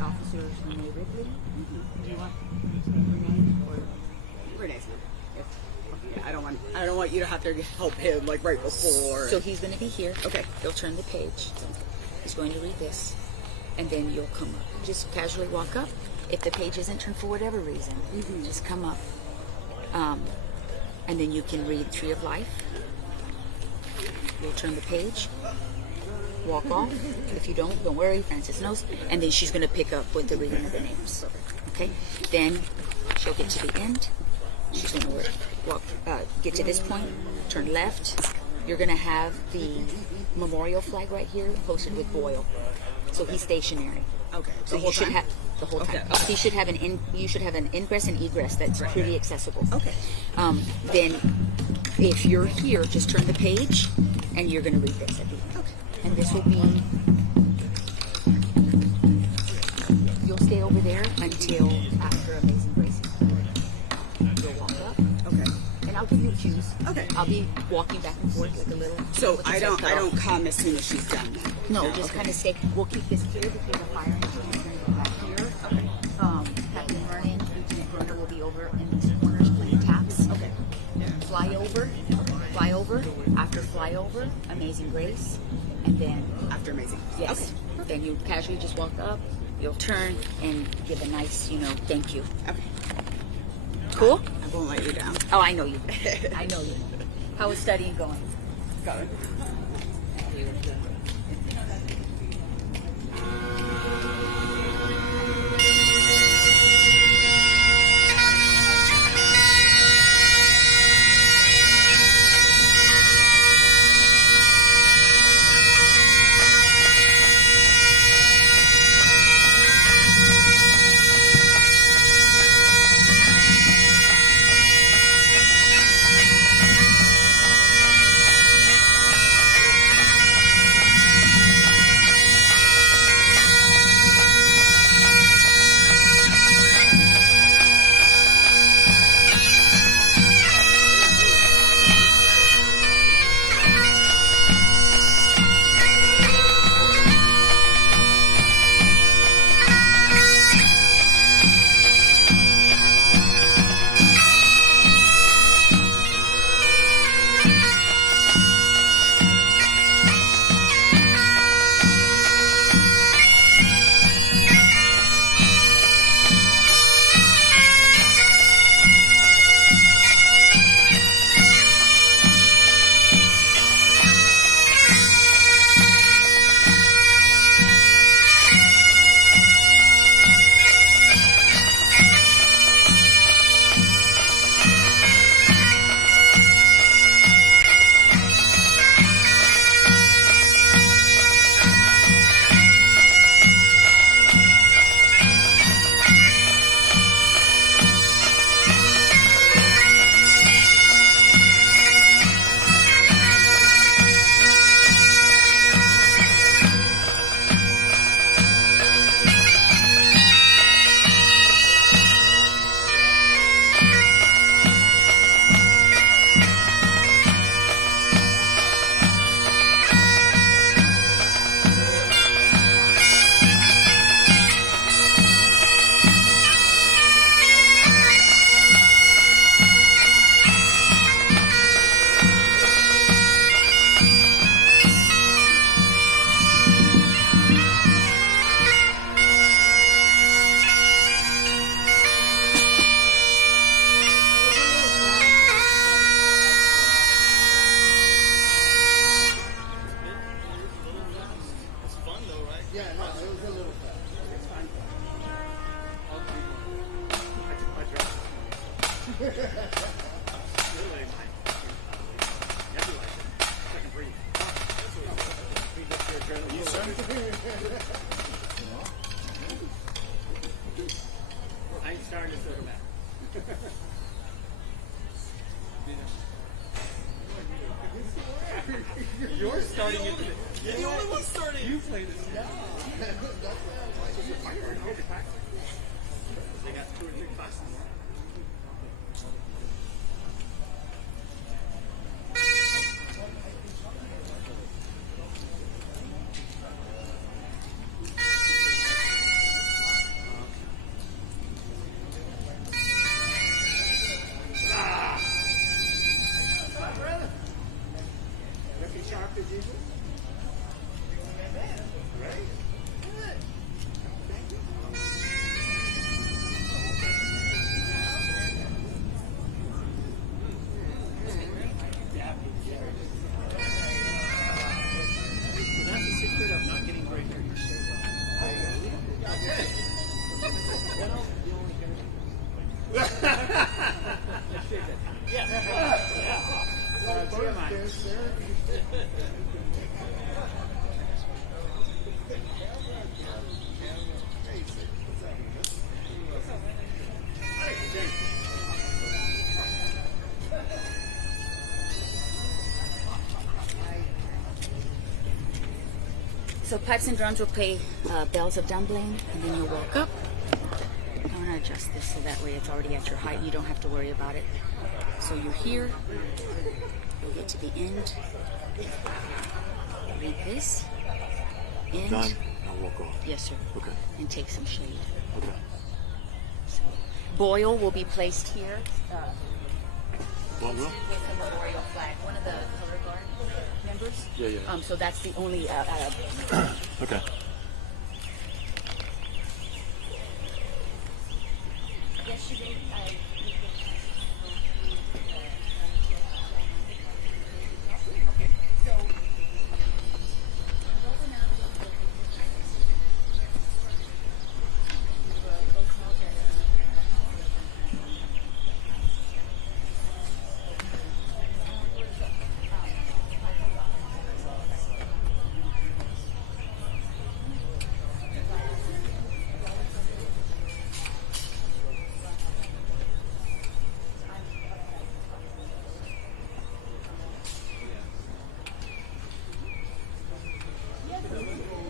Officer Renee Ridley. Do you want Renee or Renee's fine. Yeah, I don't want you to have to help him like right before. So he's going to be here. Okay. He'll turn the page. He's going to read this, and then you'll come up. Just casually walk up. If the page isn't turned for whatever reason, just come up, and then you can read Tree of Life. You'll turn the page. Walk off. If you don't worry, Francis knows. And then she's going to pick up with the reading of the names. Okay? Then she'll get to the end. She's going to walk, get to this point, turn left. You're going to have the memorial flag right here posted with Boyle. So he's stationary. Okay. So you should have the whole time. Okay. He should have you should have an ingress and egress that's pretty accessible. Okay. Then if you're here, just turn the page, and you're going to read this at the end. Okay. And this will be, you'll stay over there until after Amazing Grace. You'll walk up. Okay. And I'll give you cues. Okay. I'll be walking back and forth like a little. So I don't come as soon as she's done. No, just kind of stay. We'll keep this clear because the fire engine is going to be back here. Okay. Captain Vernon, Lieutenant Vernon will be over in these corners playing taps. Okay. Fly over. After flyover, Amazing Grace, and then After Amazing. yes, then you casually just walk up. You'll turn and give a nice, thank you. Okay. Cool. I won't let you down. Oh, I know you. I know you. How is studying going? Got it. I ain't starting to throw back. You're starting it. You're the only one starting. You play this. Yeah. They got 2 or 3 classes. So pipes and drums will play bells of Dunblane, and then you'll walk up. I'm going to adjust this so that way it's already at your height. You don't have to worry about it. So you're here. You'll get to the end. Read this. End. Done. I'll walk off. Yes, sir. Okay. And take some shade. Okay. So, Boyle will be placed here. What will? With the memorial flag. One of the color guard members. Yeah. So that's the only Okay. yesterday I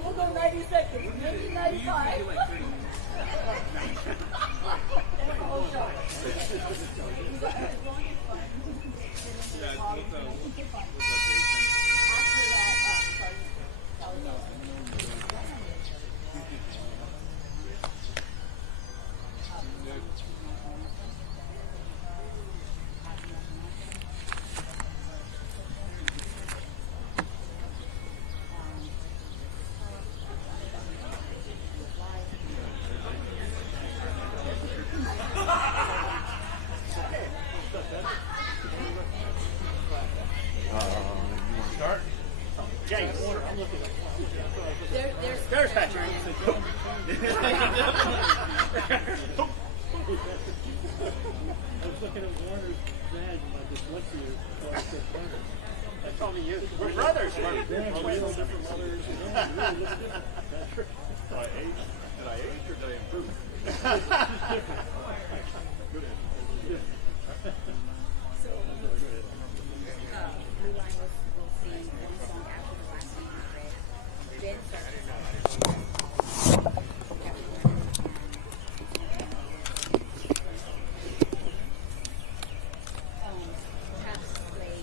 We'll go 90 seconds, maybe 95. There's Patrick. I was looking at Warner's badge and I just looked at you. So I said, Warner. That's only you. We're brothers. Damn, we're real different colors. Yeah, you really look different. That's right. Did I age or did I improve? Good answer. So, Blue Line will sing one song after the last song is read. Then perhaps play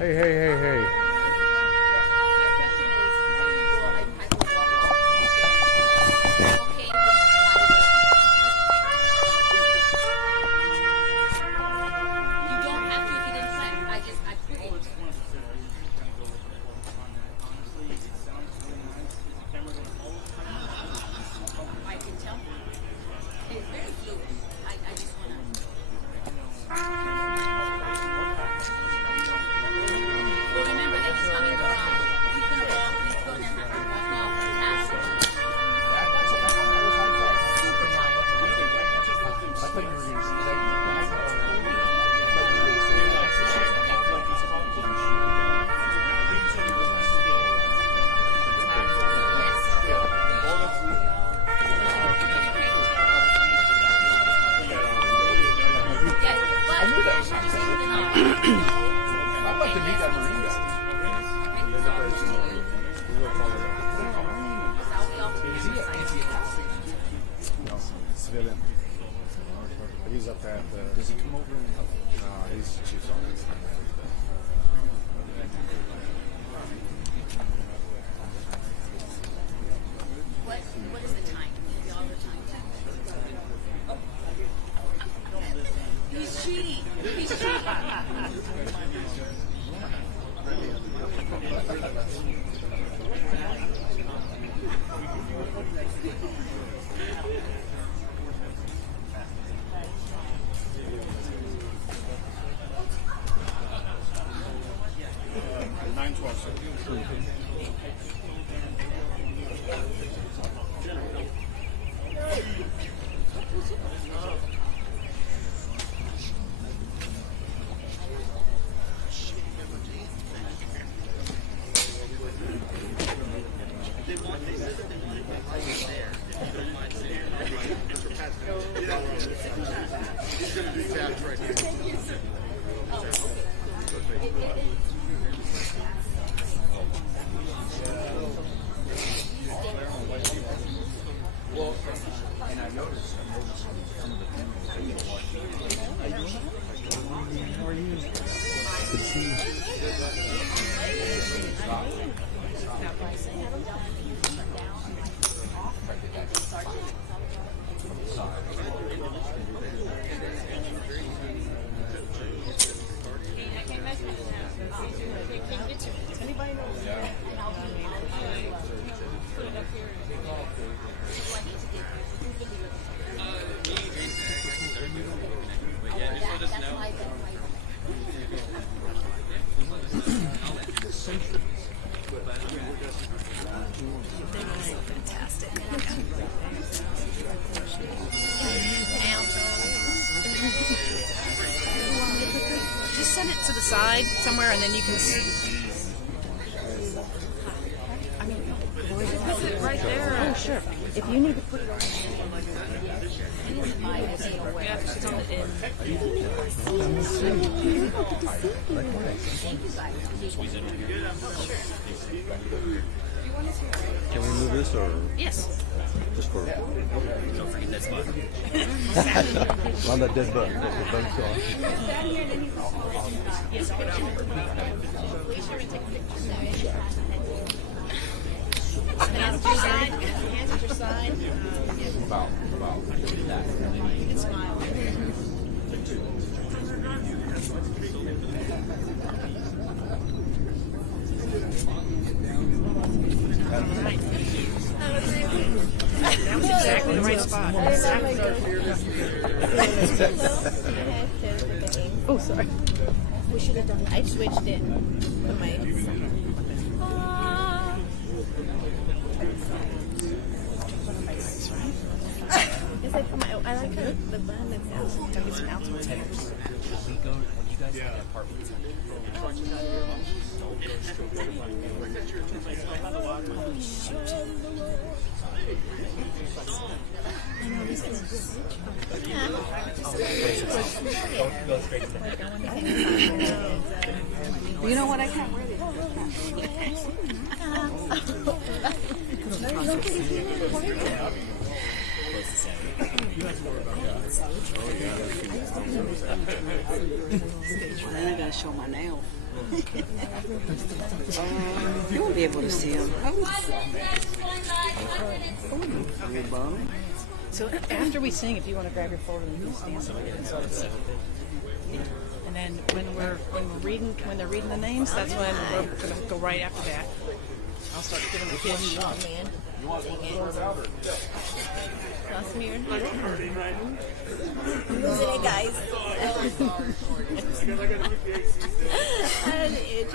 Hey. Civilian. He's up there at the... Does he come over and... No, he's chief's office. What is the time? Y'all the time. He's cheating. He's cheating. Just set it to the side somewhere, and then you can. I mean, put it right there. Oh, sure. If you need to put it on. Yeah, it's on the end. Can we move this or Yes. just for Don't forget that spot. on that dead button? That's the button song. Yes. Hands at your side. Hands at your side. You can smile. Right. That was exactly the right spot. Oh, sorry. We should have done. I switched it. Put my. Is it for my? I like the bun that sounds. Don't get some altitude. When you guys have that apartment, don't go straight. Don't go straight to the head. You know what? I can't wear I gotta show my nails. You won't be able to see them. So after we sing, if you want to grab your folder and you stand so we can sort of see. And then when they're reading the names, that's when we're gonna go right after that. I'll start giving the kids. Cross me your losing it, guys. And it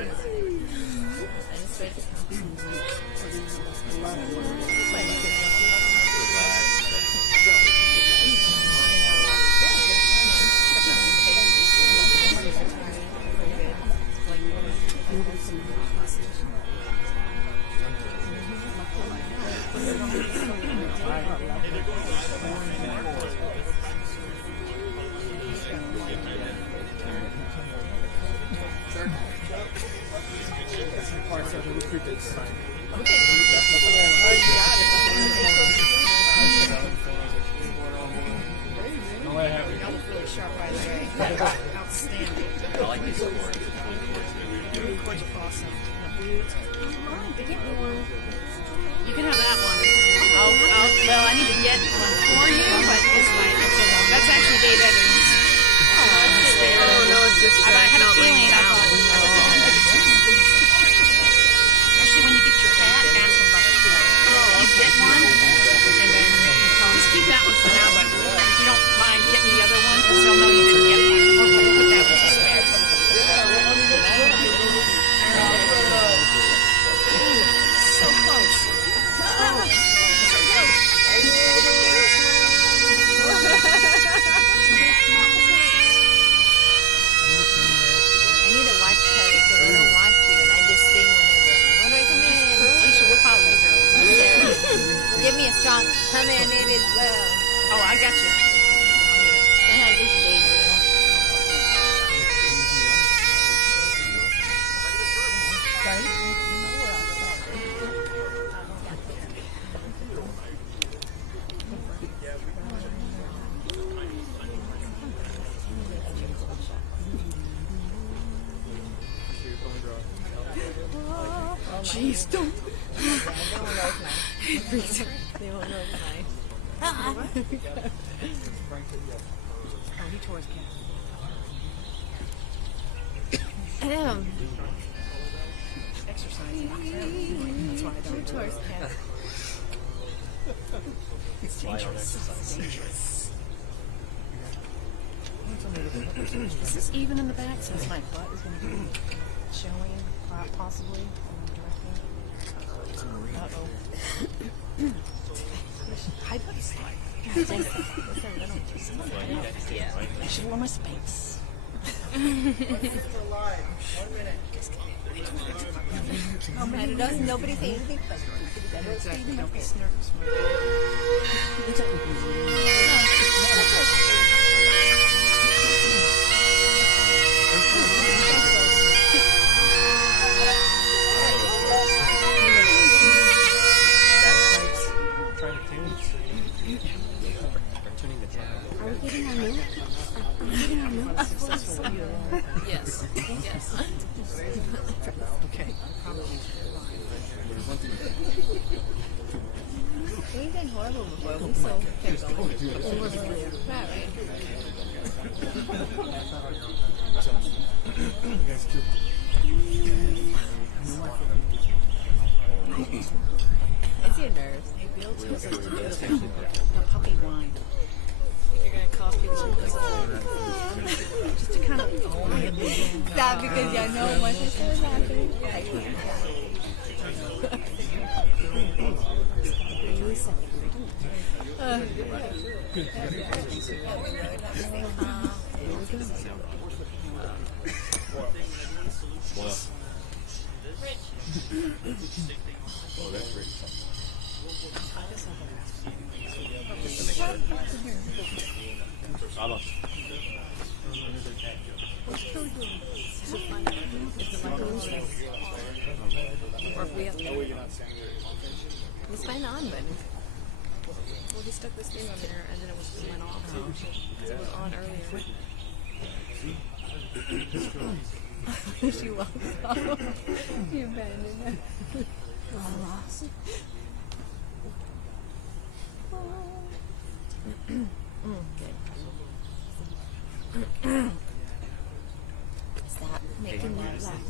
really sharp right away. Outstanding. I like these chords. Your chords are awesome. You can have that one. Well, I need to get one for you, but it's fine. That's actually Dave Evans. Oh, no, it's just I had a feeling. Actually, when you get your hat, ask them about you get one, and then just keep that one for now. But if you don't mind getting the other one, because they'll know you didn't get one. Okay, put that one to spare. Jeez, don't. They won't know it's mine. They won't know it's mine. Oh, he tore his cat. Exercising. That's why I don't. Tore his cat. It's dangerous. It's dangerous. Is this even in the back? Since my butt is going to be showing, possibly. Uh-oh. High butt's I should wear my Spanx. Nobody say anything. Exactly. Don't be nervous. Trying to tune. Or tuning the channel. Are we getting our milk? Yes. Yes. Okay. Probably. We've been horrible before. We so kept going. Right. It's your nerves. Hey, Bill tells us to do the puppy whine. If you're going to cough, people should listen. Just to kind of Stop because y'all know once it starts happening. I can't. Oh, that's great. Allah. Or if we have to. It's my on button. Well, he stuck this thing on there and then it was went off. Because it was on earlier. She walks off. You abandoned her. Stop making me laugh.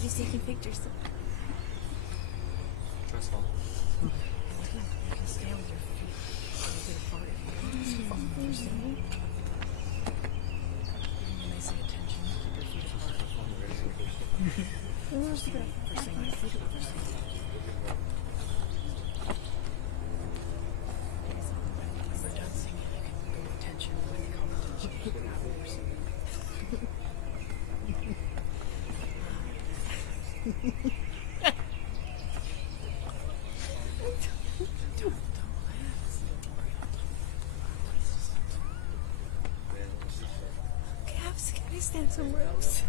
He's taking pictures. Trust fall. You can stand with your feet a bit apart if you want to. Understand? When they say attention, keep your feet apart. First thing, your feet are first thing. When we're done singing, you can go attention when you call attention. Can I stand somewhere else?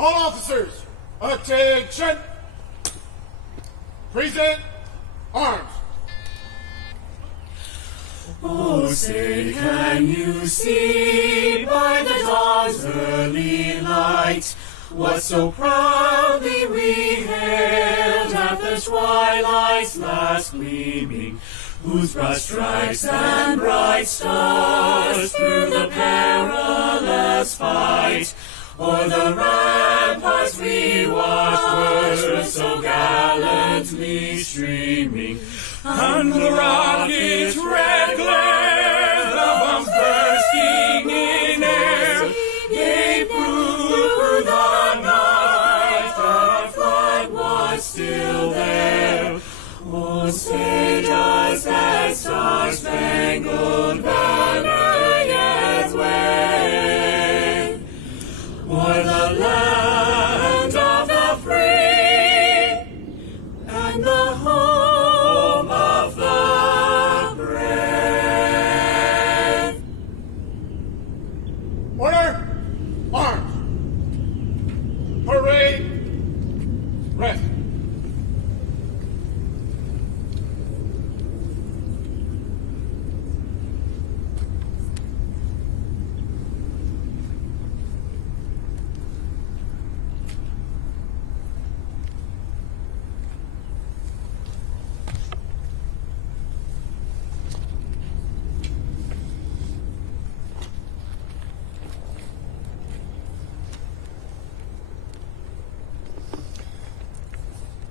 Officers, attention! Present arms. Oh, say, can you see by the dawn's early light what so proudly we hailed at the twilight's last gleaming, whose broad stripes and bright stars through the perilous fight o'er the ramparts we watched were so gallantly streaming, and the rocket's red glare, the bombs bursting in air, gave proof the night that our flag was still there. Oh, say does that star-spangled banner yet wave o'er the land of the free and the home of the brave?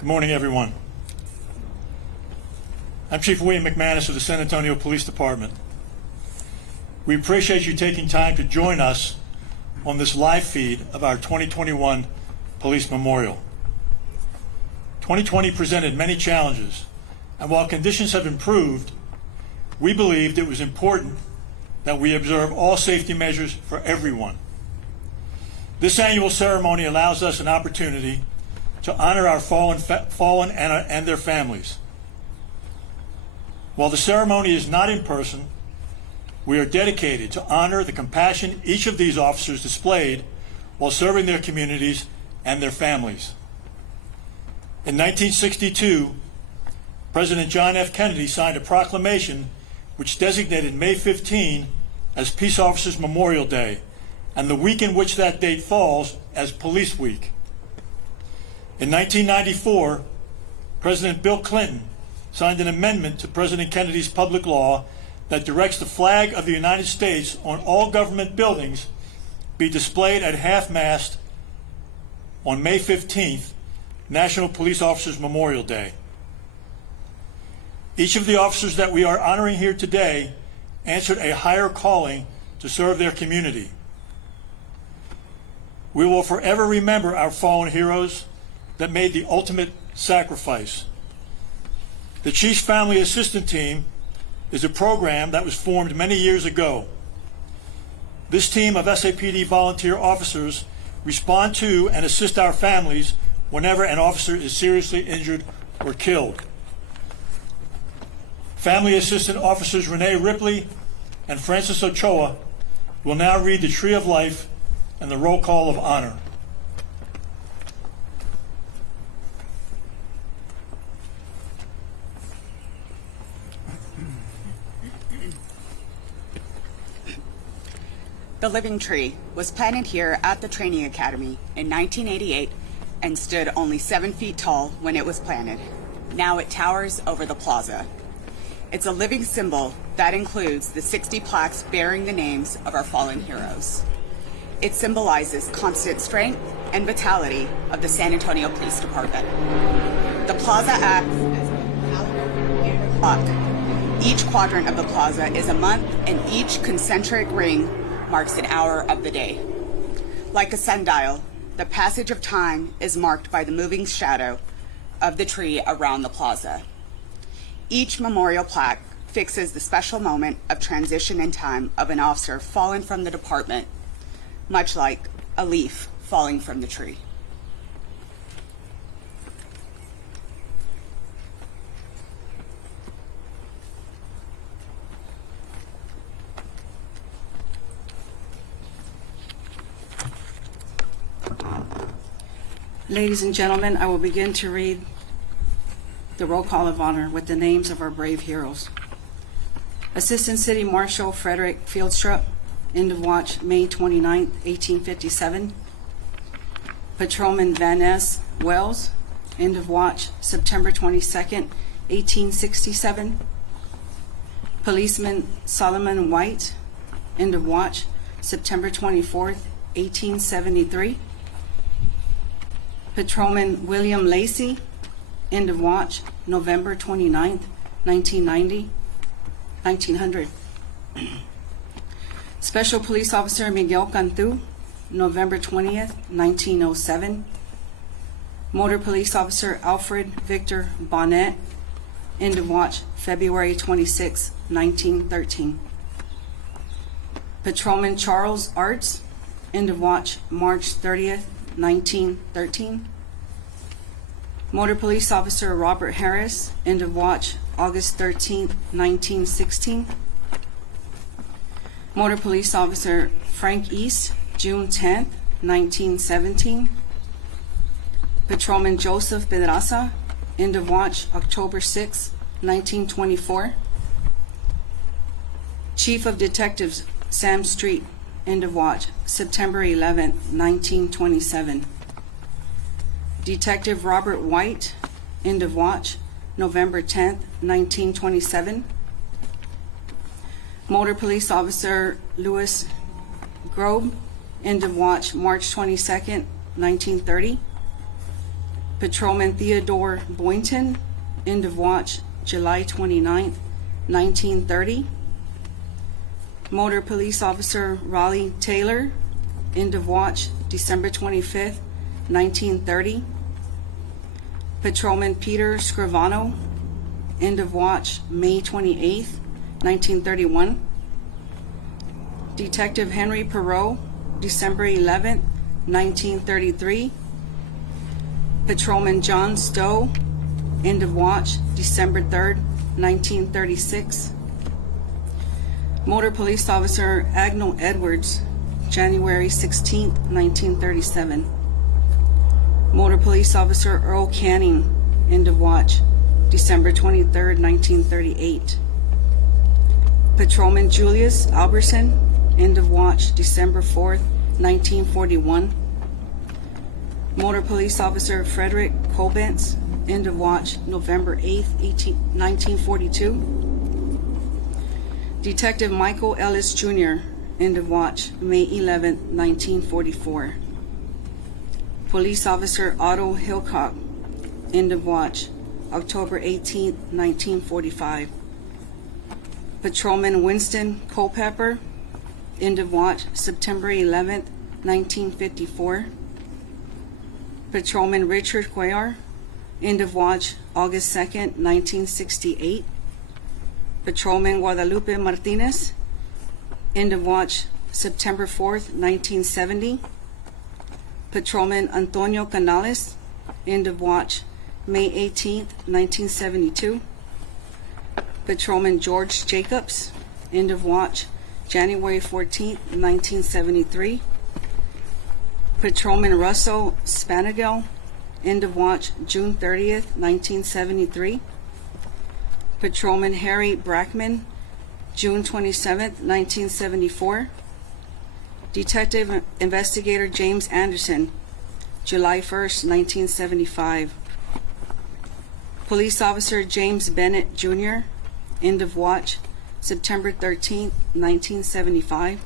Good morning, everyone. I'm Chief William McManus of the San Antonio Police Department. We appreciate you taking time to join us on this live feed of our 2021 Police Memorial. 2020 presented many challenges, and while conditions have improved, we believed it was important that we observe all safety measures for everyone. This annual ceremony allows us an opportunity to honor our fallen and their families. While the ceremony is not in person, we are dedicated to honor the compassion each of these officers displayed while serving their communities and their families. In 1962, President John F. Kennedy signed a proclamation which designated May 15 as Peace Officers Memorial Day, and the week in which that date falls as Police Week. In 1994, President Bill Clinton signed an amendment to President Kennedy's public law that directs the flag of the United States on all government buildings be displayed at half-mast on May 15th, National Police Officers Memorial Day. Each of the officers that we are honoring here today answered a higher calling to serve their community. We will forever remember our fallen heroes that made the ultimate sacrifice. The Chiefs Family Assistance Team is a program that was formed many years ago. This team of SAPD volunteer officers respond to and assist our families whenever an officer is seriously injured or killed. Family Assistant Officers Renee Ripley and Francis Ochoa will now read the Tree of Life and the Roll Call of Honor. The Living Tree was planted here at the Training Academy in 1988 and stood only 7 feet tall when it was planted. Now it towers over the plaza. It's a living symbol that includes the 60 plaques bearing the names of our fallen heroes. It symbolizes constant strength and vitality of the San Antonio Police Department. The plaza acts as a calendar clock. Each quadrant of the plaza is a month, and each concentric ring marks an hour of the day. Like a sundial, the passage of time is marked by the moving shadow of the tree around the plaza. Each memorial plaque fixes the special moment of transition in time of an officer fallen from the department, much like a leaf falling from the tree. Ladies and gentlemen, I will begin to read the roll call of honor with the names of our brave heroes. Assistant City Marshal Frederick Fieldstrup, end of watch May 29, 1857. Patrolman Van Ness Wells, end of watch September 22, 1867. Policeman Solomon White, end of watch September 24, 1873. Patrolman William Lacey, end of watch November 29th, 1900. Special Police Officer Miguel Cantu, November 20th, 1907. Motor Police Officer Alfred Victor Bonnet, end of watch February 26, 1913. Patrolman Charles Arts, end of watch March 30th, 1913. Motor Police Officer Robert Harris, end of watch August 13th, 1916. Motor Police Officer Frank East, June 10th, 1917. Patrolman Joseph Pedraza, end of watch October 6th, 1924. Chief of Detectives Sam Street, end of watch September 11th, 1927. Detective Robert White, end of watch November 10th, 1927. Motor Police Officer Louis Grobe, end of watch March 22nd, 1930. Patrolman Theodore Boynton, end of watch July 29th, 1930. Motor Police Officer Raleigh Taylor, end of watch December 25th, 1930. Patrolman Peter Scrivano, end of watch May 28th, 1931. Detective Henry Perot, December 11th, 1933. Patrolman John Stowe, end of watch December 3rd, 1936. Motor Police Officer Agnell Edwards, January 16th, 1937. Motor Police Officer Earl Canning, end of watch December 23rd, 1938. Patrolman Julius Alberson, end of watch December 4th, 1941. Motor Police Officer Frederick Kobentz, end of watch November 8th, 1942. Detective Michael Ellis Jr., end of watch May 11th, 1944. Police Officer Otto Hillcock, end of watch October 18th, 1945. Patrolman Winston Culpepper, end of watch September 11th, 1954. Patrolman Richard Cuellar, end of watch August 2nd, 1968. Patrolman Guadalupe Martinez, end of watch September 4th, 1970. Patrolman Antonio Canales, end of watch May 18th, 1972. Patrolman George Jacobs, end of watch January 14th, 1973. Patrolman Russell Spanagel, end of watch June 30th, 1973. Patrolman Harry Brackman, June 27th, 1974. Detective Investigator James Anderson, July 1st, 1975. Police Officer James Bennett Jr., end of watch September 13th, 1975.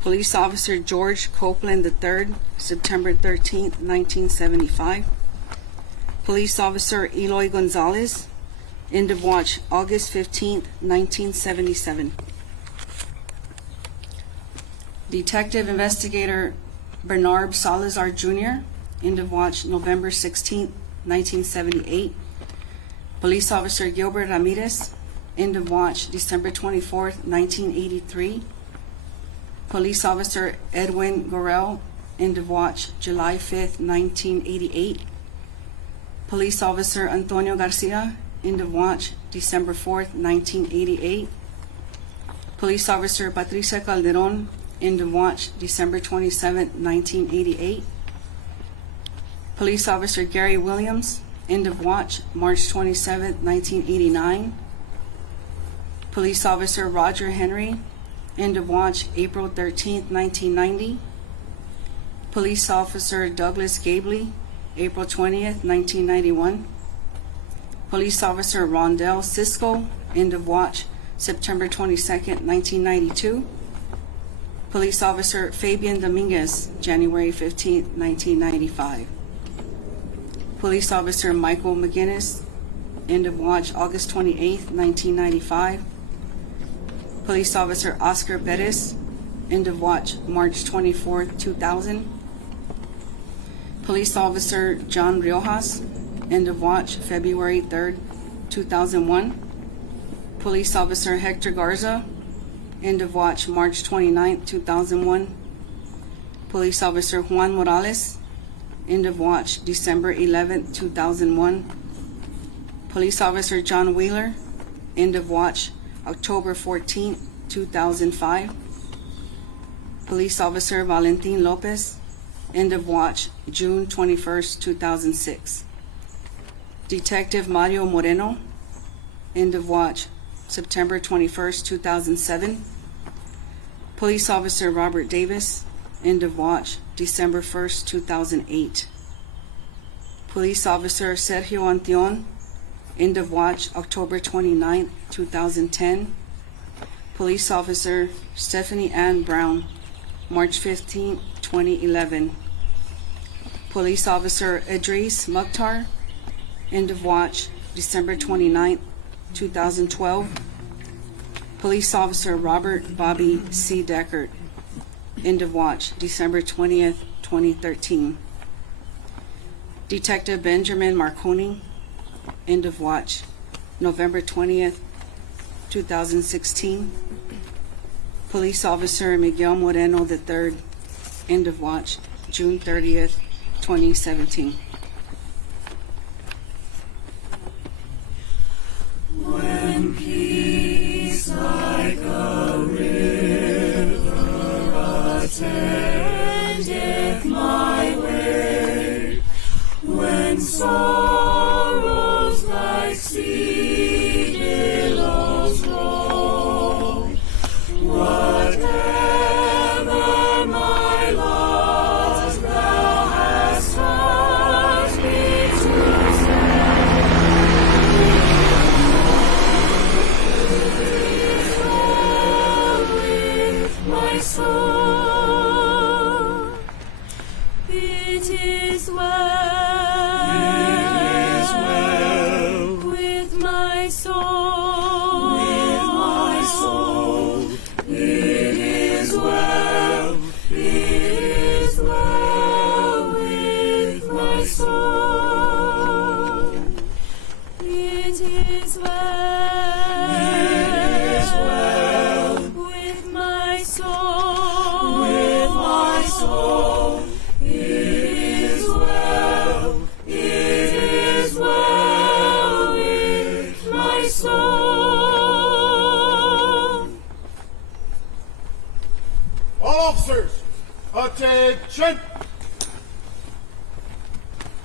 Police Officer George Copeland III, September 13th, 1975. Police Officer Eloy Gonzalez, end of watch August 15th, 1977. Detective Investigator Bernard Salazar Jr., end of watch November 16th, 1978. Police Officer Gilbert Ramirez, end of watch December 24th, 1983. Police Officer Edwin Gorel, end of watch July 5th, 1988. Police Officer Antonio Garcia, end of watch December 4th, 1988. Police Officer Patricia Calderon, end of watch December 27th, 1988. Police Officer Gary Williams, end of watch March 27th, 1989. Police Officer Roger Henry, end of watch April 13th, 1990. Police Officer Douglas Gabley, April 20th, 1991. Police Officer Rondell Cisco, end of watch September 22nd, 1992. Police Officer Fabian Dominguez, January 15th, 1995. Police Officer Michael McGinnis, end of watch August 28th, 1995. Police Officer Oscar Bettis, end of watch March 24th, 2000. Police Officer John Riojas, end of watch February 3rd, 2001. Police Officer Hector Garza, end of watch March 29th, 2001. Police Officer Juan Morales, end of watch December 11th, 2001. Police Officer John Wheeler, end of watch October 14th, 2005. Police Officer Valentin Lopez, end of watch June 21st, 2006. Detective Mario Moreno, end of watch September 21st, 2007. Police Officer Robert Davis, end of watch December 1st, 2008. Police Officer Sergio Antion, end of watch October 29th, 2010. Police Officer Stephanie Ann Brown, March 15th, 2011. Police Officer Idris Mukhtar, end of watch, December 29th, 2012. Police Officer Robert Bobby C. Deckert, end of watch, December 20th, 2013. Detective Benjamin Marconi, end of watch, November 20th, 2016. Police Officer Miguel Moreno III, end of watch, June 30th, 2017. When peace like a river attendeth my way, when sorrows like sea billows roll, whatever my lot thou hast taught me to with my soul. It is well with my soul. With my soul. It is well. It is well with my soul. It is well. It is well with my soul. With my soul. It is well. It is well with my soul. All officers, attention!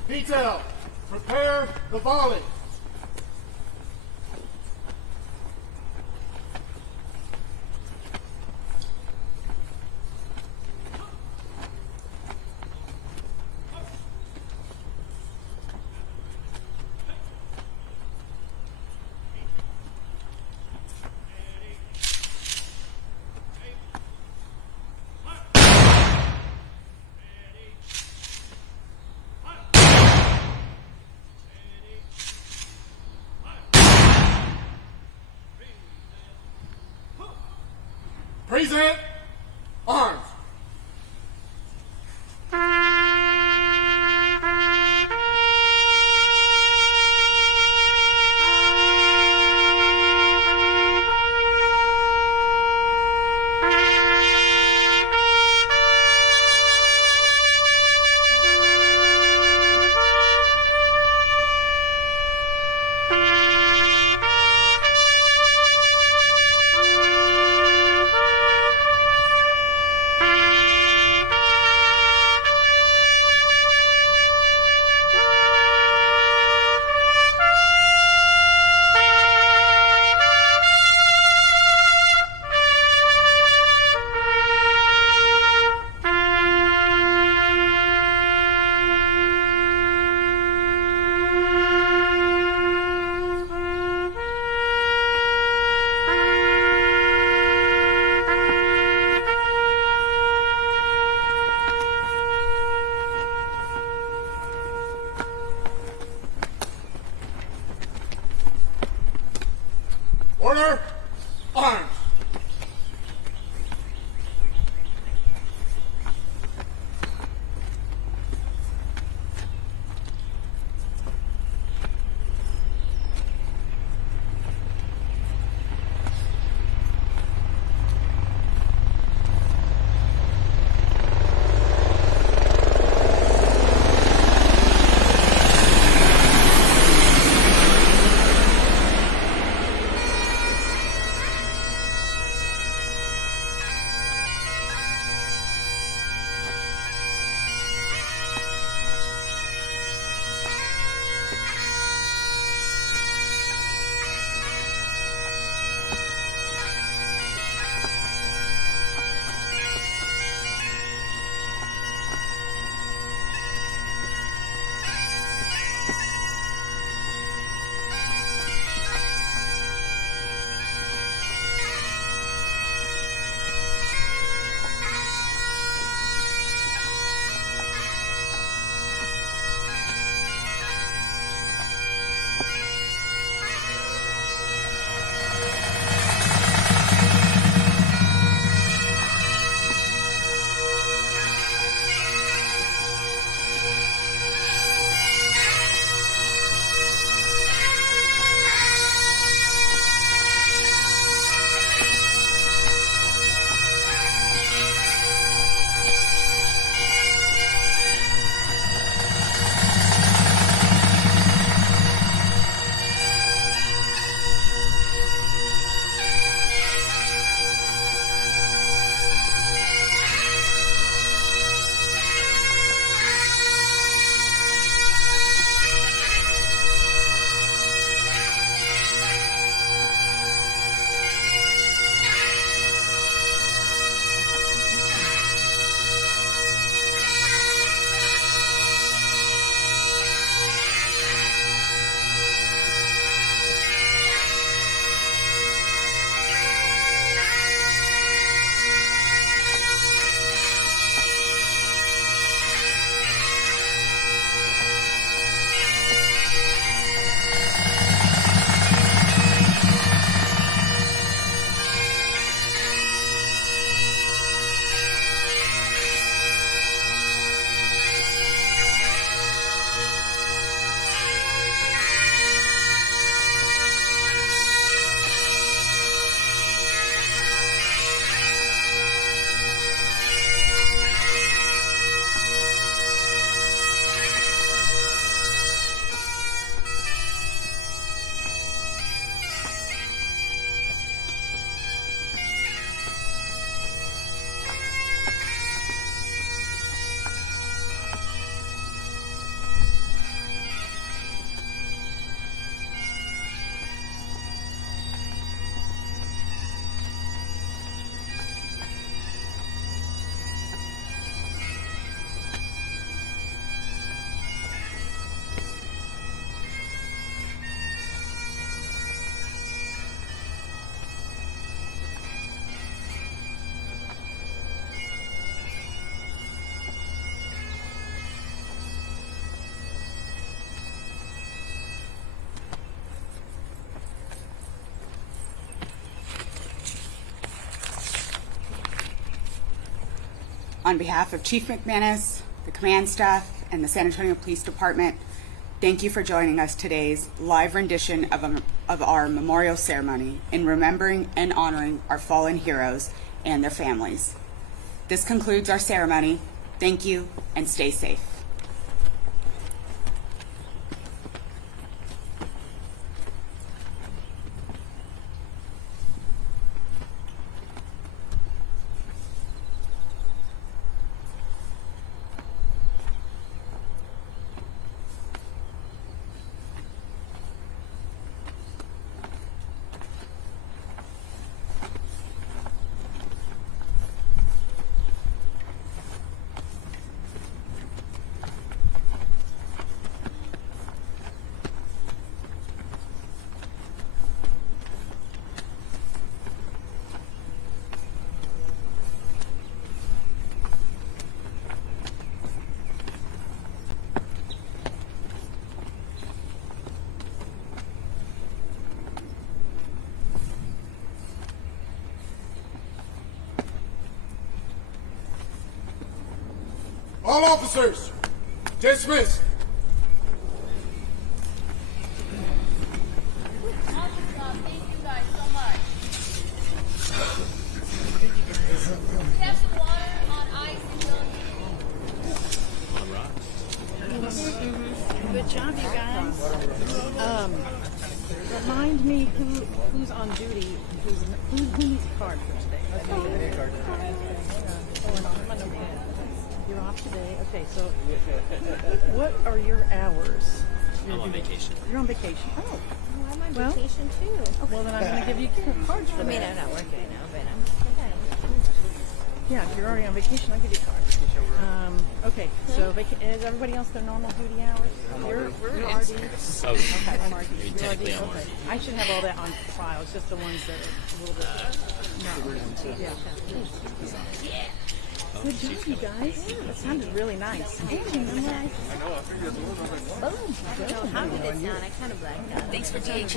Detail, prepare the volley. Present arms. On behalf of Chief McManus, the command staff, and the San Antonio Police Department, thank you for joining us today's live rendition of our memorial ceremony in remembering and honoring our fallen heroes and their families. This concludes our ceremony. Thank you, and stay safe. All officers, dismissed. Thank you guys so much. We have some water on ice and Good job, you guys. Remind me who's on duty, who needs a card for today. You're off today. Okay, so what are your hours? I'm on vacation. You're on vacation. Oh, I'm on Well- vacation too. well then I'm going to give you cards for I mean, that. I'm not working right now, but Yeah, if you're already on vacation, I'll give you cards. Okay, so is everybody else their normal duty hours? You're RD? Oh, Okay, I'm RD. You're technically RD? I'm Okay. RD. I should have all that on file. It's just the ones that are a little bit. Yeah. Good job, you guys. That sounded really nice. I don't know how did it sound. I kind of blacked out. Thanks for DHS.